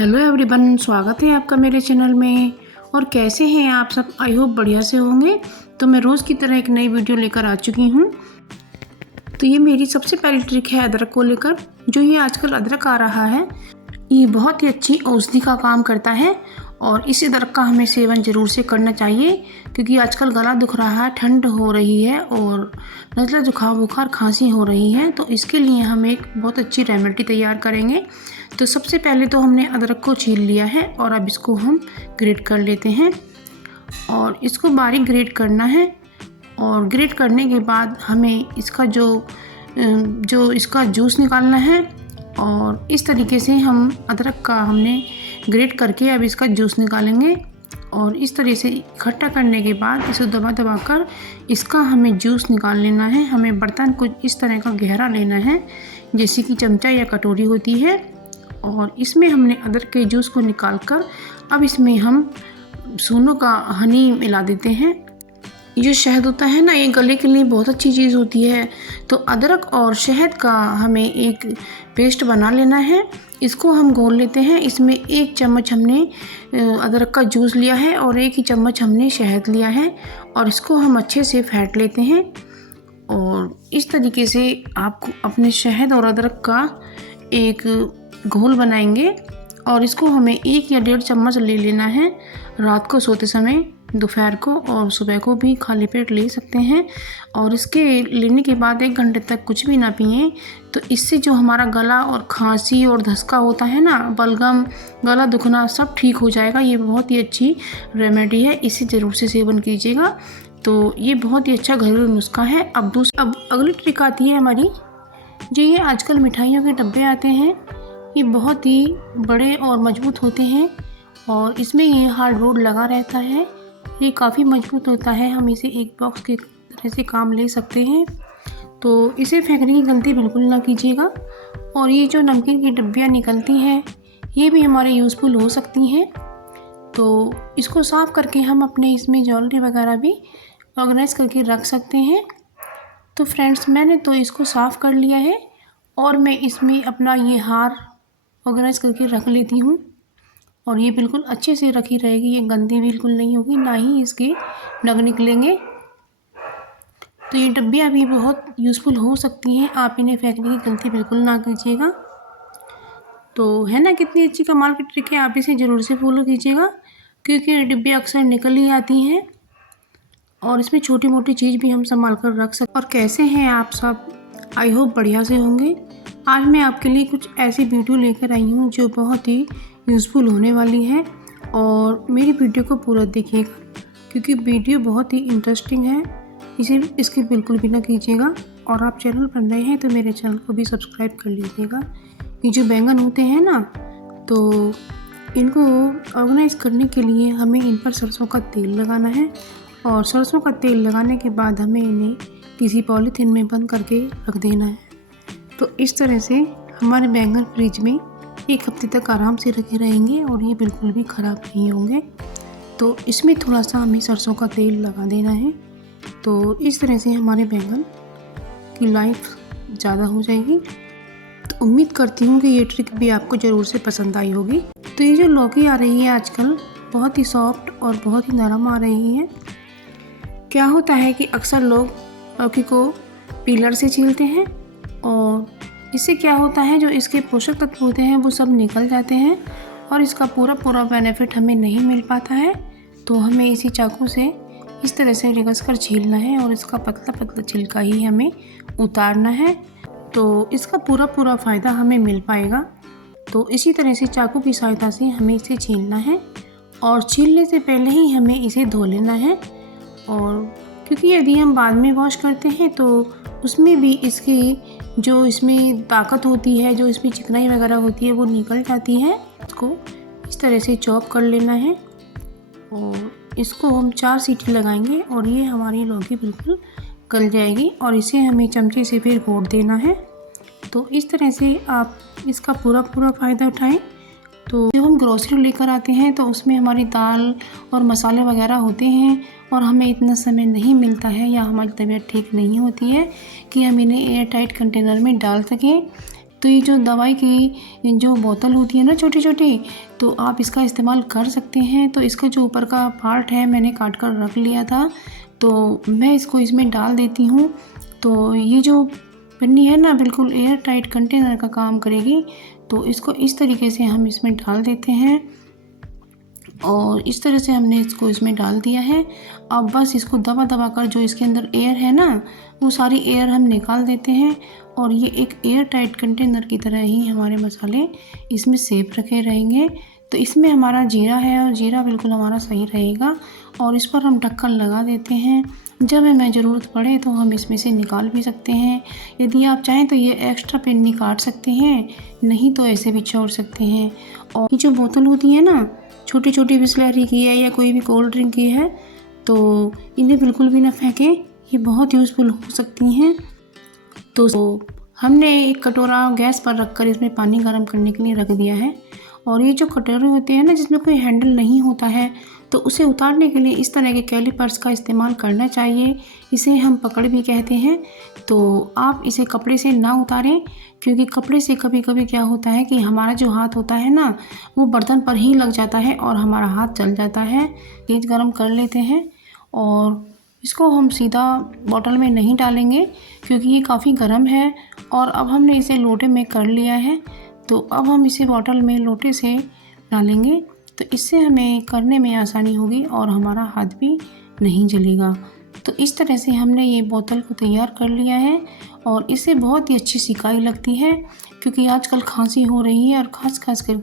Hello everyone, स्वागत है आपका मेरे चैनल में। और कैसे हैं आप सब? आई होप बढ़िया से होंगे। तो मैं रोज़ की तरह एक नई वीडियो लेकर आ चुकी हूँ। तो ये मेरी सबसे पहली ट्रिक है अदरक को लेकर। जो ये आजकल अदरक आ रहा है, ये बहुत ही अच्छी औषधि का काम करता है और इस अदरक का हमें सेवन ज़रूर से करना चाहिए, क्योंकि आजकल गला दुख रहा है, ठंड हो रही है और नज़ला जुकाम बुखार खांसी हो रही है। तो इसके लिए हम एक बहुत अच्छी रेमेडी तैयार करेंगे। तो सबसे पहले तो हमने अदरक को छील लिया है और अब इसको हम ग्रेट कर लेते हैं और इसको बारीक ग्रेट करना है। और ग्रेट करने के बाद हमें इसका जो इसका जूस निकालना है और इस तरीके से हम अदरक का हमने ग्रेट करके अब इसका जूस निकालेंगे। और इस तरह से इकट्ठा करने के बाद इसे दबा दबा कर इसका हमें जूस निकाल लेना है। हमें बर्तन कुछ इस तरह का गहरा लेना है, जैसे कि चमचा या कटोरी होती है, और इसमें हमने अदरक के जूस को निकाल कर अब इसमें हम सूनों का हनी मिला देते हैं। जो शहद होता है ना, ये गले के लिए बहुत अच्छी चीज़ होती है। तो अदरक और शहद का हमें एक पेस्ट बना लेना है। इसको हम घोल लेते हैं। इसमें 1 चम्मच हमने अदरक का जूस लिया है और 1 ही चम्मच हमने शहद लिया है और इसको हम अच्छे से फेंट लेते हैं। और इस तरीके से आप अपने शहद और अदरक का एक घोल बनाएंगे और इसको हमें 1 या 1.5 चम्मच ले लेना है रात को सोते समय, दोपहर को और सुबह को भी खाली पेट ले सकते हैं। और इसके लेने के बाद 1 घंटे तक कुछ भी ना पिएं। तो इससे जो हमारा गला और खांसी और धसका होता है ना, बलगम, गला दुखना, सब ठीक हो जाएगा। ये बहुत ही अच्छी रेमेडी है, इसे ज़रूर से सेवन कीजिएगा। तो ये बहुत ही अच्छा घरेलू नुस्खा है। अब अगली ट्रिक आती है हमारी। जो ये आजकल मिठाइयों के डब्बे आते हैं, ये बहुत ही बड़े और मजबूत होते हैं और इसमें ये हार्डबोर्ड लगा रहता है। ये काफ़ी मजबूत होता है, हम इसे एक बॉक्स की तरह से काम ले सकते हैं। तो इसे फेंकने की गलती बिल्कुल ना कीजिएगा। और ये जो नमकीन की डब्बियाँ निकलती हैं, ये भी हमारे यूज़फुल हो सकती हैं। तो इसको साफ़ करके हम अपने इसमें ज्वेलरी वगैरह भी ऑर्गेनाइज़ करके रख सकते हैं। तो फ्रेंड्स, मैंने तो इसको साफ़ कर लिया है और मैं इसमें अपना ये हार ऑर्गेनाइज़ करके रख लेती हूँ और ये बिल्कुल अच्छे से रखी रहेगी। ये गंदी बिल्कुल नहीं होगी, ना ही इसके नग निकलेंगे। तो ये डब्बियाँ भी बहुत यूज़फुल हो सकती हैं, आप इन्हें फेंकने की गलती बिल्कुल ना कीजिएगा। तो है ना कितनी अच्छी कमाल की ट्रिक है, आप इसे ज़रूर से फॉलो कीजिएगा, क्योंकि ये डिब्बियाँ अक्सर निकल ही आती हैं और इसमें छोटी मोटी चीज़ भी हम संभाल कर रख सकते। और कैसे हैं आप सब? आई होप बढ़िया से होंगे। आज मैं आपके लिए कुछ ऐसी वीडियो लेकर आई हूँ जो बहुत ही यूज़फुल होने वाली है और मेरी वीडियो को पूरा देखिएगा, क्योंकि वीडियो बहुत ही इंटरेस्टिंग है। इसे इसकी बिल्कुल भी ना कीजिएगा। और आप चैनल पर नए हैं तो मेरे चैनल को भी सब्सक्राइब कर लीजिएगा। ये जो बैंगन होते हैं ना, तो इनको ऑर्गेनाइज़ करने के लिए हमें इन पर सरसों का तेल लगाना है और सरसों का तेल लगाने के बाद हमें इन्हें किसी पॉलीथीन में बंद करके रख देना है। तो इस तरह से हमारे बैंगन फ्रिज में 1 हफ्ते तक आराम से रखे रहेंगे और ये बिल्कुल भी ख़राब नहीं होंगे। तो इसमें थोड़ा सा हमें सरसों का तेल लगा देना है। तो इस तरह से हमारे बैंगन की लाइफ ज़्यादा हो जाएगी। तो उम्मीद करती हूँ कि ये ट्रिक भी आपको ज़रूर से पसंद आई होगी। तो ये जो लौकी आ रही है आजकल, बहुत ही सॉफ्ट और बहुत ही नरम आ रही है। क्या होता है कि अक्सर लोग लौकी को पीलर से छीलते हैं और इससे क्या होता है, जो इसके पोषक तत्व होते हैं वो सब निकल जाते हैं और इसका पूरा बेनिफिट हमें नहीं मिल पाता है। तो हमें इसी चाकू से इस तरह से रिगस कर छीलना है और इसका पतला पतला छिलका ही हमें उतारना है। तो इसका पूरा फ़ायदा हमें मिल पाएगा। तो इसी तरह से चाकू की सहायता से हमें इसे छीलना है और छीलने से पहले ही हमें इसे धो लेना है। और क्योंकि यदि हम बाद में वॉश करते हैं तो उसमें भी इसकी जो इसमें ताकत होती है, जो इसमें चिकनाई वगैरह होती है, वो निकल जाती है। इसको इस तरह से चॉप कर लेना है और इसको हम 4 सीटी लगाएंगे और ये हमारी लौकी बिल्कुल गल जाएगी और इसे हमें चमचे से फिर घोट देना है। तो इस तरह से आप इसका पूरा फ़ायदा उठाएं। तो जब हम ग्रोसरी लेकर आते हैं तो उसमें हमारी दाल और मसाले वगैरह होते हैं और हमें इतना समय नहीं मिलता है या हमारी तबीयत ठीक नहीं होती है कि हम इन्हें एयर टाइट कंटेनर में डाल सकें। तो ये जो दवाई की जो बोतल होती है ना छोटी छोटी, तो आप इसका इस्तेमाल कर सकते हैं। तो इसका जो ऊपर का पार्ट है मैंने काट कर रख लिया था, तो मैं इसको इसमें डाल देती हूँ। तो ये जो पन्नी है ना बिल्कुल एयर टाइट कंटेनर का काम करेगी। तो इसको इस तरीके से हम इसमें डाल देते हैं और इस तरह से हमने इसको इसमें डाल दिया है। अब बस इसको दबा दबा कर जो इसके अंदर एयर है ना वो सारी एयर हम निकाल देते हैं और ये एक एयर टाइट कंटेनर की तरह ही हमारे मसाले इसमें सेफ रखे रहेंगे। तो इसमें हमारा जीरा है और जीरा बिल्कुल हमारा सही रहेगा और इस पर हम ढक्कन लगा देते हैं। जब हमें ज़रूरत पड़े तो हम इसमें से निकाल भी सकते हैं। यदि आप चाहें तो ये एक्स्ट्रा पन्नी काट सकते हैं, नहीं तो ऐसे भी छोड़ सकते हैं। और ये जो बोतल होती है ना छोटी छोटी बिस्लरी की है या कोई भी कोल्ड ड्रिंक की है, तो इन्हें बिल्कुल भी ना फेंकें, ये बहुत यूज़फुल हो सकती हैं। तो हमने एक कटोरा गैस पर रखकर इसमें पानी गर्म करने के लिए रख दिया है और ये जो कटोरे होते हैं ना जिसमें कोई हैंडल नहीं होता है, तो उसे उतारने के लिए इस तरह के कैलिपर्स का इस्तेमाल करना चाहिए। इसे हम पकड़ भी कहते हैं। तो आप इसे कपड़े से ना उतारें, क्योंकि कपड़े से कभी कभी क्या होता है कि हमारा जो हाथ होता है ना वो बर्तन पर ही लग जाता है और हमारा हाथ जल जाता है। तेज़ गरम कर लेते हैं और इसको हम सीधा बॉटल में नहीं डालेंगे क्योंकि ये काफ़ी गर्म है। और अब हमने इसे लोटे में कर लिया है, तो अब हम इसे बॉटल में लोटे से डालेंगे, तो इससे हमें करने में आसानी होगी और हमारा हाथ भी नहीं जलेगा। तो इस तरह से हमने ये बोतल को तैयार कर लिया है और इससे बहुत ही अच्छी सिकाई लगती है, क्योंकि आजकल खांसी हो रही है और खास कर